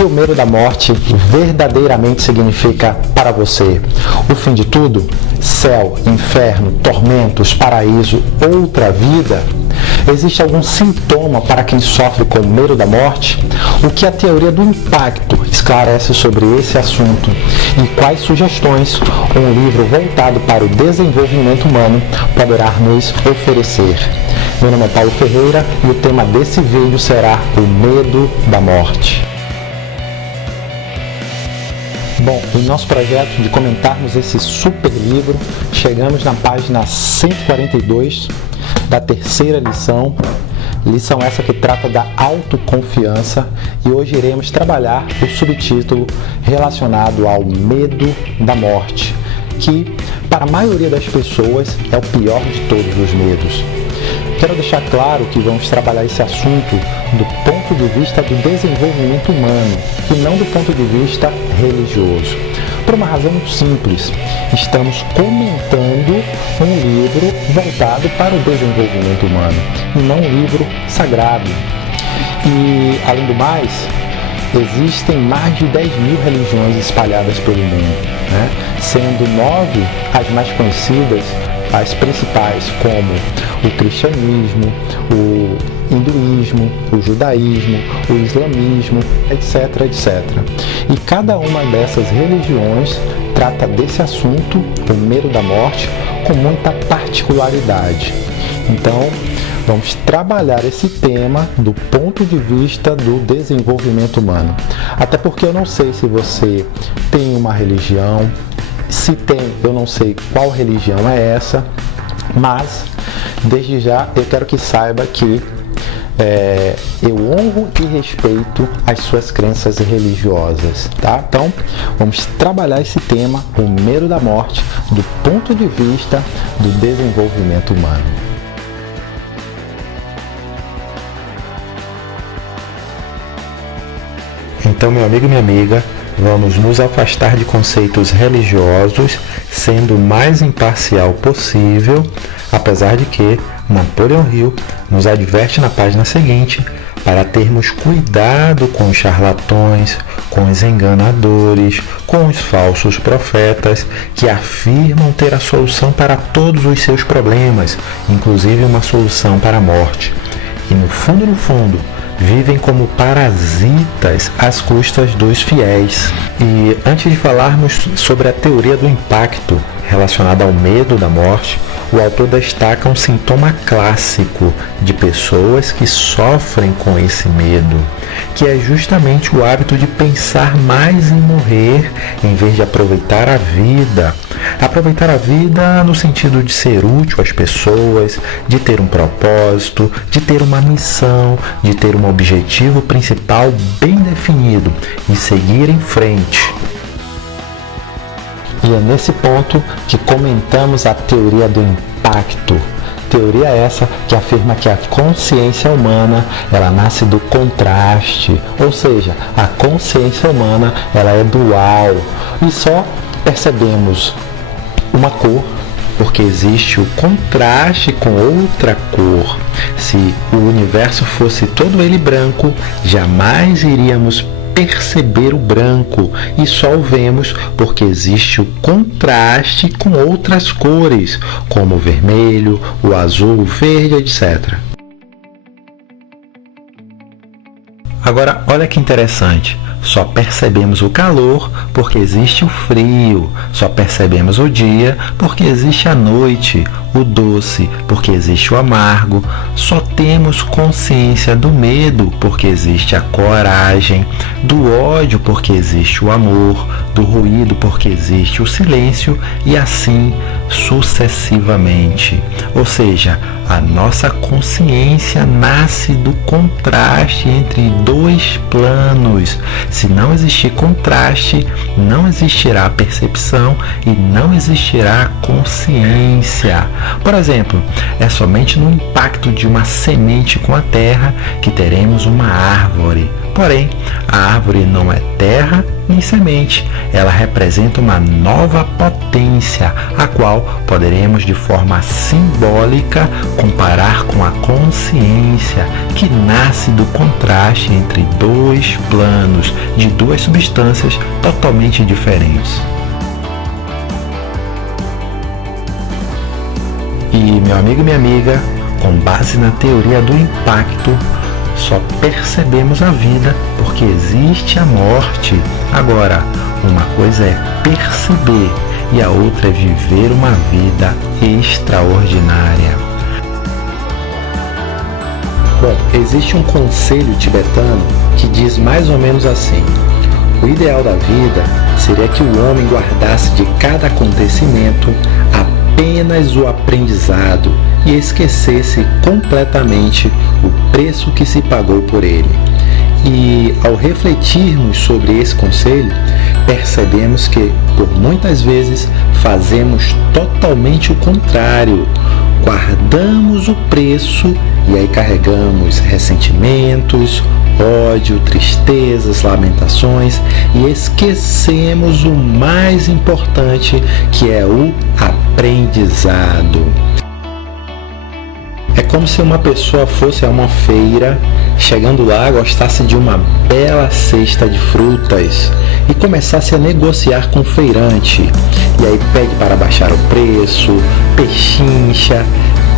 que o medo da morte verdadeiramente significa para você? O fim de tudo? Céu, inferno, tormentos, paraíso, outra vida? Existe algum sintoma para quem sofre com medo da morte? O que a teoria do impacto esclarece sobre esse assunto? E quais sugestões um livro voltado para o desenvolvimento humano poderá nos oferecer? Meu nome é Paulo Ferreira e o tema desse vídeo será o medo da morte. Bom, em nosso projeto de comentarmos esse super livro, chegamos na página 142 da terceira lição, lição essa que trata da autoconfiança, e hoje iremos trabalhar o subtítulo relacionado ao medo da morte, que para a maioria das pessoas é o pior de todos os medos. Quero deixar claro que vamos trabalhar esse assunto do ponto de vista do desenvolvimento humano e não do ponto de vista religioso. Por uma razão muito simples, estamos comentando um livro voltado para o desenvolvimento humano e não um livro sagrado. E, além do mais, existem mais de 10 mil religiões espalhadas pelo mundo, né? Sendo 9 as mais conhecidas, as principais, como o cristianismo, o hinduísmo, o judaísmo, o islamismo, etc, etc. E cada uma dessas religiões trata desse assunto, o medo da morte, com muita particularidade. Então, vamos trabalhar esse tema do ponto de vista do desenvolvimento humano. Até porque eu não sei se você tem uma religião. Se tem, eu não sei qual religião é essa, mas desde já eu quero que saiba que eu honro e respeito as suas crenças religiosas, tá? Então, vamos trabalhar esse tema, o medo da morte, do ponto de vista do desenvolvimento humano. Então, meu amigo e minha amiga, vamos nos afastar de conceitos religiosos, sendo o mais imparcial possível, apesar de que Napoleon Hill nos adverte na página seguinte para termos cuidado com os charlatões, com os enganadores, com os falsos profetas que afirmam ter a solução para todos os seus problemas, inclusive uma solução para a morte. E no fundo, vivem como parasitas às custas dos fiéis. E antes de falarmos sobre a teoria do impacto relacionada ao medo da morte, o autor destaca um sintoma clássico de pessoas que sofrem com esse medo, que é justamente o hábito de pensar mais em morrer em vez de aproveitar a vida. Aproveitar a vida no sentido de ser útil às pessoas, de ter um propósito, de ter uma missão, de ter um objetivo principal bem definido e seguir em frente. E é nesse ponto que comentamos a teoria do impacto. Teoria essa que afirma que a consciência humana ela nasce do contraste, ou seja, a consciência humana ela é dual e só percebemos uma cor porque existe o contraste com outra cor. Se o universo fosse todo ele branco, jamais iríamos perceber o branco e só o vemos porque existe o contraste com outras cores, como o vermelho, o azul, o verde, etc. Agora, olha que interessante. Só percebemos o calor porque existe o frio. Só percebemos o dia porque existe a noite, o doce porque existe o amargo. Só temos consciência do medo porque existe a coragem, do ódio porque existe o amor, do ruído porque existe o silêncio e assim sucessivamente. Ou seja, a nossa consciência nasce do contraste entre dois planos. Se não existir contraste, não existirá percepção e não existirá consciência. Por exemplo, é somente no impacto de uma semente com a terra que teremos uma árvore, Porém, a árvore não é terra nem semente, ela representa uma nova potência, a qual poderemos de forma simbólica comparar com a consciência, que nasce do contraste entre dois planos de duas substâncias totalmente diferentes. E, meu amigo e minha amiga, com base na teoria do impacto, só percebemos a vida porque existe a morte. Agora, uma coisa é perceber e a outra é viver uma vida extraordinária. Bom, existe um conselho tibetano que diz mais ou menos assim: o ideal da vida seria que o homem guardasse de cada acontecimento apenas o aprendizado e esquecesse completamente o preço que se pagou por ele. E ao refletirmos sobre esse conselho, percebemos que, por muitas vezes, fazemos totalmente o contrário. Guardamos o preço e aí carregamos ressentimentos, ódio, tristezas, lamentações e esquecemos o mais importante, que é o aprendizado. É como se uma pessoa fosse a uma feira, chegando lá, gostasse de uma bela cesta de frutas e começasse a negociar com o feirante. E aí pede para baixar o preço, pechincha,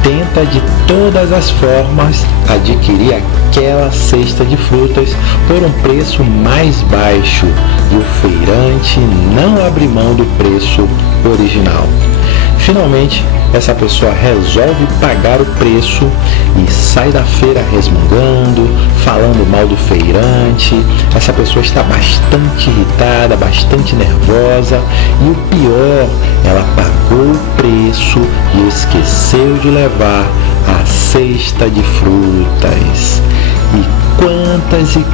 tenta de todas as formas adquirir aquela cesta de frutas por um preço mais baixo e o feirante não abre mão do preço original. Finalmente, essa pessoa resolve pagar o preço e sai da feira resmungando, falando mal do feirante. Essa pessoa está bastante irritada, bastante nervosa e o pior, ela pagou o preço e esqueceu de levar a cesta de frutas. E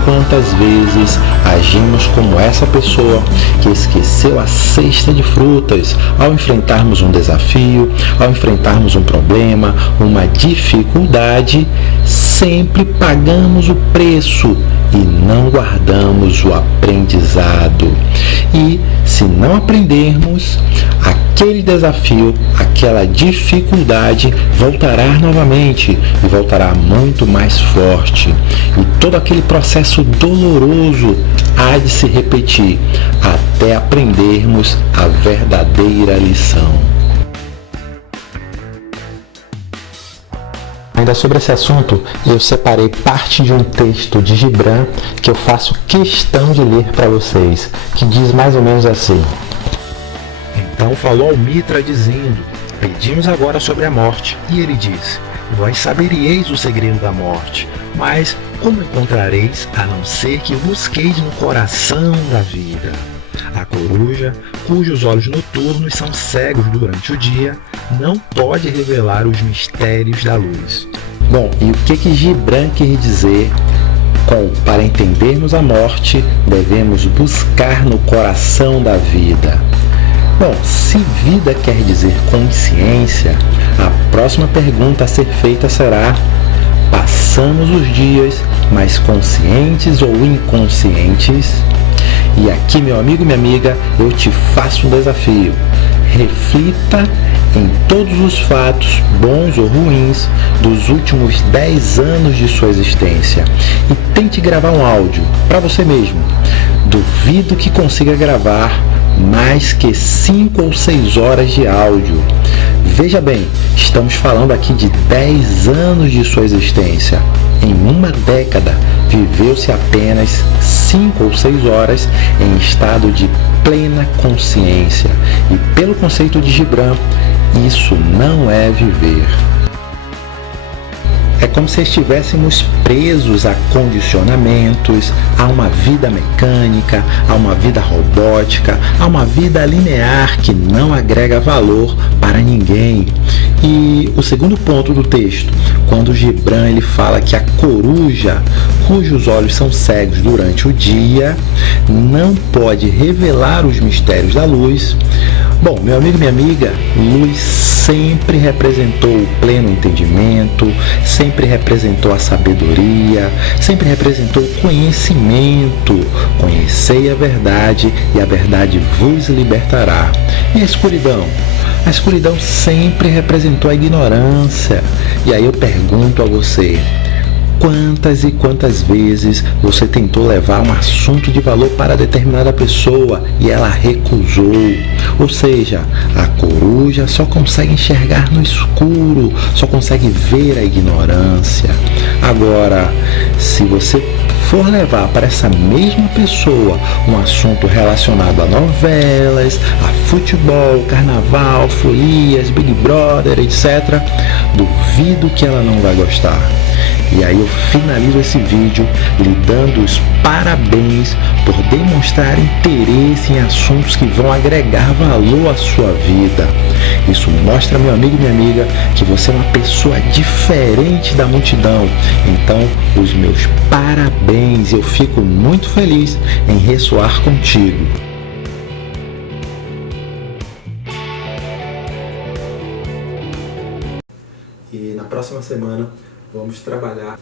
quantas vezes agimos como essa pessoa que esqueceu a cesta de frutas ao enfrentarmos um desafio, ao enfrentarmos um problema, uma dificuldade, sempre pagamos o preço e não guardamos o aprendizado. E se não aprendermos, aquele desafio, aquela dificuldade voltará novamente e voltará muito mais forte. E todo aquele processo doloroso há de se repetir até aprendermos a verdadeira lição. Ainda sobre esse assunto, eu separei parte de um texto de Gibran que eu faço questão de ler para vocês, que diz mais ou menos assim: Então falou ao Mitra dizendo: Pedimos agora sobre a morte. E ele disse: Vós saberíeis o segredo da morte, mas como encontrareis, a não ser que busqueis no coração da vida? A coruja, cujos olhos noturnos são cegos durante o dia, não pode revelar os mistérios da luz. Bom, e o que Gibran quer dizer com: para entendermos a morte, devemos buscar no coração da vida? Bom, se vida quer dizer consciência, a próxima pergunta a ser feita será: passamos os dias mais conscientes ou inconscientes? E aqui, meu amigo e minha amiga, eu te faço um desafio. Reflita em todos os fatos, bons ou ruins, dos últimos 10 anos de sua existência e tente gravar um áudio para você mesmo. Duvido que consiga gravar mais que 5 ou 6 horas de áudio. Veja bem, estamos falando aqui de 10 anos de sua existência. Em uma década, viveu-se apenas 5 ou 6 horas em estado de plena consciência. E pelo conceito de Gibran, isso não é viver. É como se estivéssemos presos a condicionamentos, a uma vida mecânica, a uma vida robótica, a uma vida linear que não agrega valor para ninguém. E o segundo ponto do texto, quando Gibran ele fala que a coruja, cujos olhos são cegos durante o dia, não pode revelar os mistérios da luz, Bom, meu amigo e minha amiga, luz sempre representou o pleno entendimento, sempre representou a sabedoria, sempre representou o conhecimento. Conhecei a verdade e a verdade vos libertará. E a escuridão? A escuridão sempre representou a ignorância. E aí eu pergunto a você, quantas e quantas vezes você tentou levar um assunto de valor para determinada pessoa e ela recusou? Ou seja, a coruja só consegue enxergar no escuro, só consegue ver a ignorância. Agora, se você for levar para essa mesma pessoa um assunto relacionado a novelas, a futebol, carnaval, folias, Big Brother, etc., duvido que ela não vai gostar. E aí eu finalizo esse vídeo lhe dando os parabéns por demonstrar interesse em assuntos que vão agregar valor à sua vida. Isso mostra, meu amigo e minha amiga, que você é uma pessoa diferente da multidão. Então, os meus parabéns. Eu fico muito feliz em ressoar contigo. E na próxima semana vamos trabalhar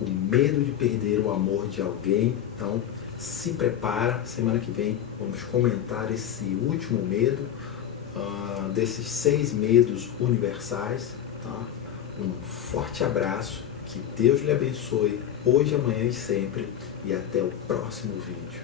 o medo de perder o amor de alguém. Então se prepara, semana que vem vamos comentar esse último medo, desses 6 medos universais. Tá? Um forte abraço, que Deus lhe abençoe hoje, amanhã e sempre, e até o próximo vídeo.